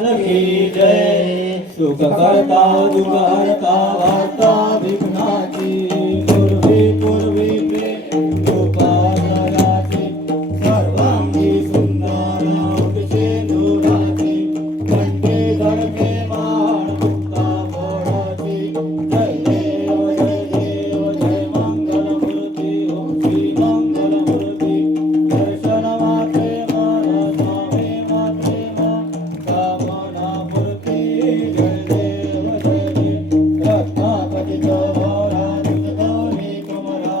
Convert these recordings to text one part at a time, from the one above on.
की जय. सुख करता दुःख हरता वार्ता विघ्नाची. पूर्वी पूर्वी प्रेम गोपालयाचे. सर्वांगी सुंदर सिंदुराची. कंठे धरणे माळ मुक्ता मोराची. जय देव जय देव जय मंगलमूर्ती. ओम श्री मंगलमूर्ती. दर्शन मात्रे मन स्वामी मात्रे मन कामना मूर्ती. जय देव जय देव. रत्नापती गौरा गौरी कुमरा.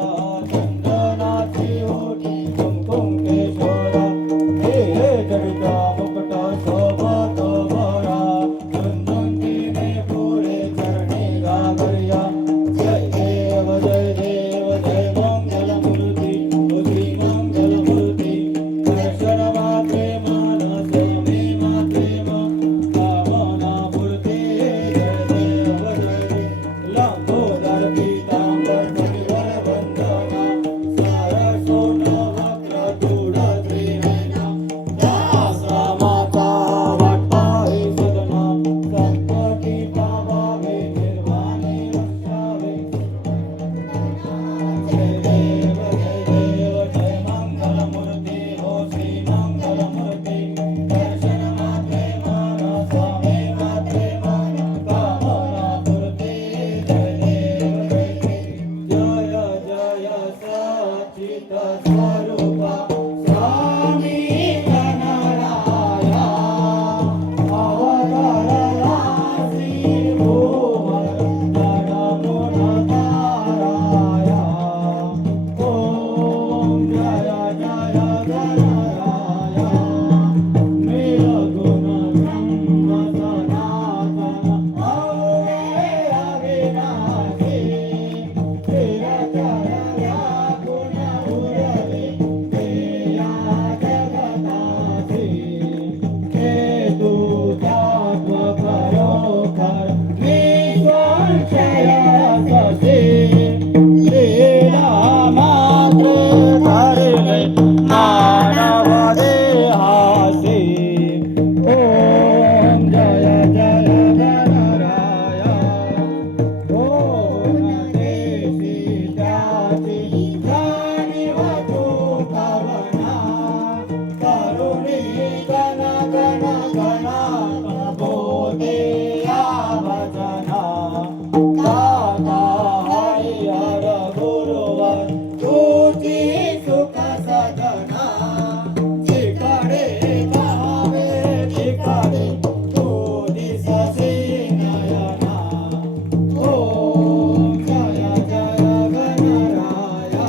चंदनाची ओटी कुमकुम केशोरा. हे जडिता मुकुट शोभत बरा. झुंझुंतीने पुढे चरणी घागरिया. जय देव जय देव जय मंगलमूर्ती. श्री मंगलमूर्ती. दर्शन मात्रे मन स्वामी मात्रे मन कामना मूर्ती. जय देव जय देव. लंबोदर पीतांबर फणीवर वंदना. सार सोनं वक्र चूड त्रिनयना. दासरामाचा वाटपा हे सदना. संकटी पावावे निर्वाणी रक्षावे. जय देव जय देव जय मंगलमूर्ती. हो श्री मंगलमूर्ती. दर्शन मात्रे मन स्वामी मात्रे मन कामना मूर्ती. जय देव जय देव. जय जय सच्चित स्वरूपा स्वामी गणराया. अवतरला श्री भुवन जडमुडताराया. ओम जय जय गणराया. निर्गुण ब्रह्म सनातन अव्यय अविनाशी. चिरंतन व्याकुळ उरले तेया जगतासी. हेतु तत्व खरोखर निसंशय ससे. लीला मात्र धरले मानव देहासी. ओम जय जय गणराया. ओम देशी त्याची जाणीव चुकवना. करुणी गण गण गणा बोधेया भजना. दाता हरिहर गुरुवर तुझी सुख सदना. जिकडे पाहावे तिकडे तू दिससी नयना. ओम जय जय गणराया.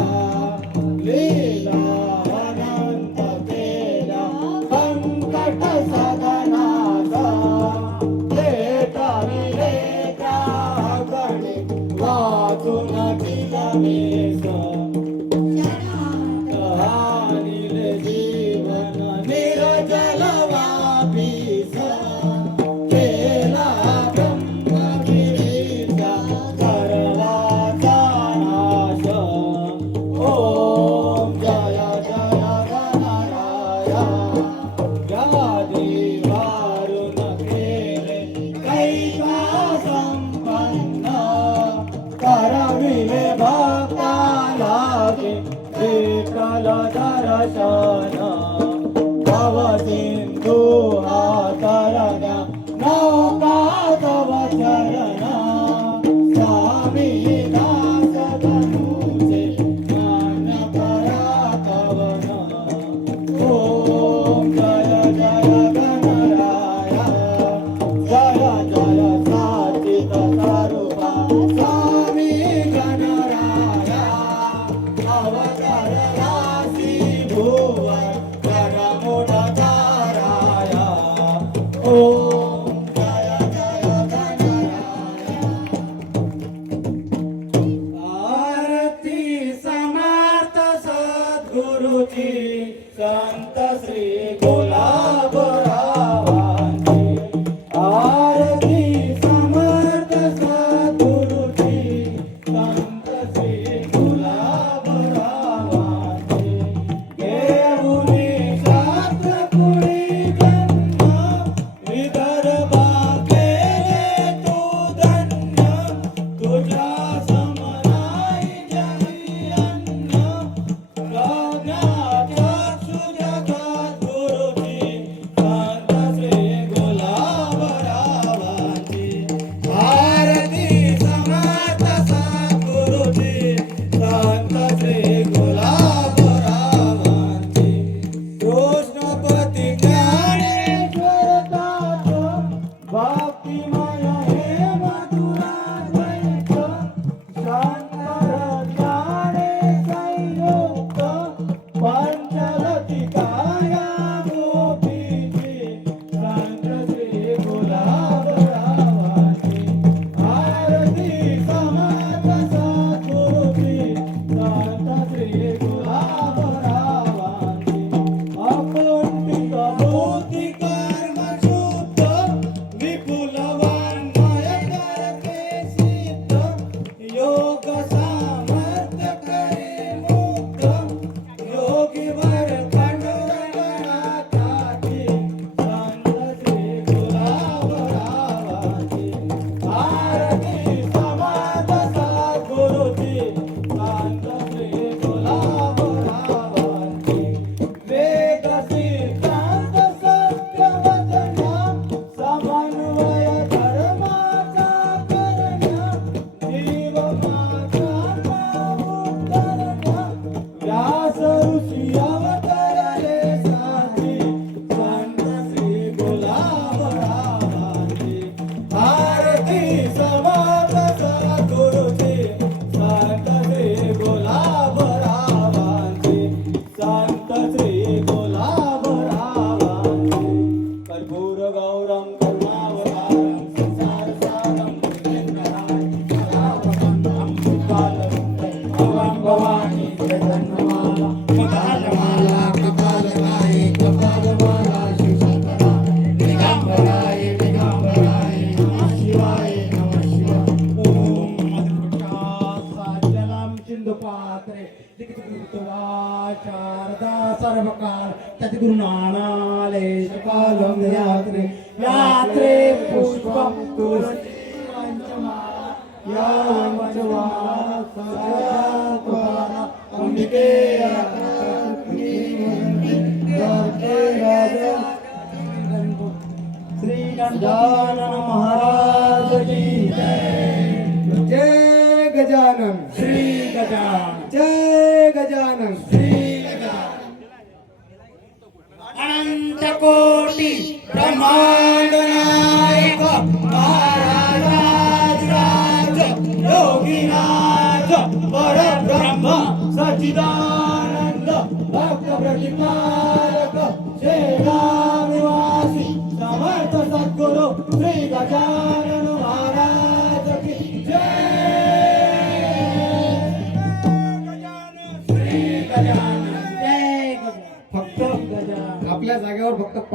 लीला अनंत केल्या संकट सदनाचा. लेटाविले त्यागणे वाचून दिलमेस. कहाणीले जीवन निर्जल वापीस. केला ब्रह्मगिरीचा गर्वाचा नाश. ओम जय जय गणराया. व्याधी वारून केले कैका संपन्न. करविले भक्ता लागे विठ्ठल दर्शन. भवसिंधू हातरण्या नौका तव चरण. स्वामी दास धनुजे मान पराकवन. ओम जय जय गणराया. जय जय सच्चित स्वरूपा स्वामी गणराया. अवतरला श्री भुवन जडमुडताराया. ओम जय जय गणराया. आरती समर्थ सद्गुरुची. संत श्री गुलाबरावांची. आरती समर्थ सद्गुरुची. संत श्री गुलाबरावांची. घेऊनी शास्त्र पुढे जन्म विदर्भ समर्थ सद्गुरूजी संत श्री गुलाबरावांचे संत श्री गुलाबरावांचे कर्पूर गौरम करुणावतारं संसार सारं भगवान भवानी जगन्माला कपालमाला कपालमाये कपालमाला शिवशंकरा दिगंबराय दिगंबराय नमः शिवाय नमः शिवाय ओम मधुरकासाजलं सिंधुपात्रे दिक्तीर्तवा शारदा सर्वकाल तद्गुरुनानाले कालं यात्रे यात्रे पुष्पं तुलसी पंचमाला या पंचमाला सदा अंबिके श्री गजानन महाराज की जय गजानन श्री गजानन जय गजानन श्री गजानन अनंत कोटि ब्रह्मांड नायक महाराज योगीनाथ परब्रह्म सच्चिदानंद भक्त प्रतिपालक श्रीराम निवासी समर्थ सद्गुरु श्री गजानन महाराज की जय श्री गजानन जय गजानन फक्त गजानन आपल्या जागेवर फक्त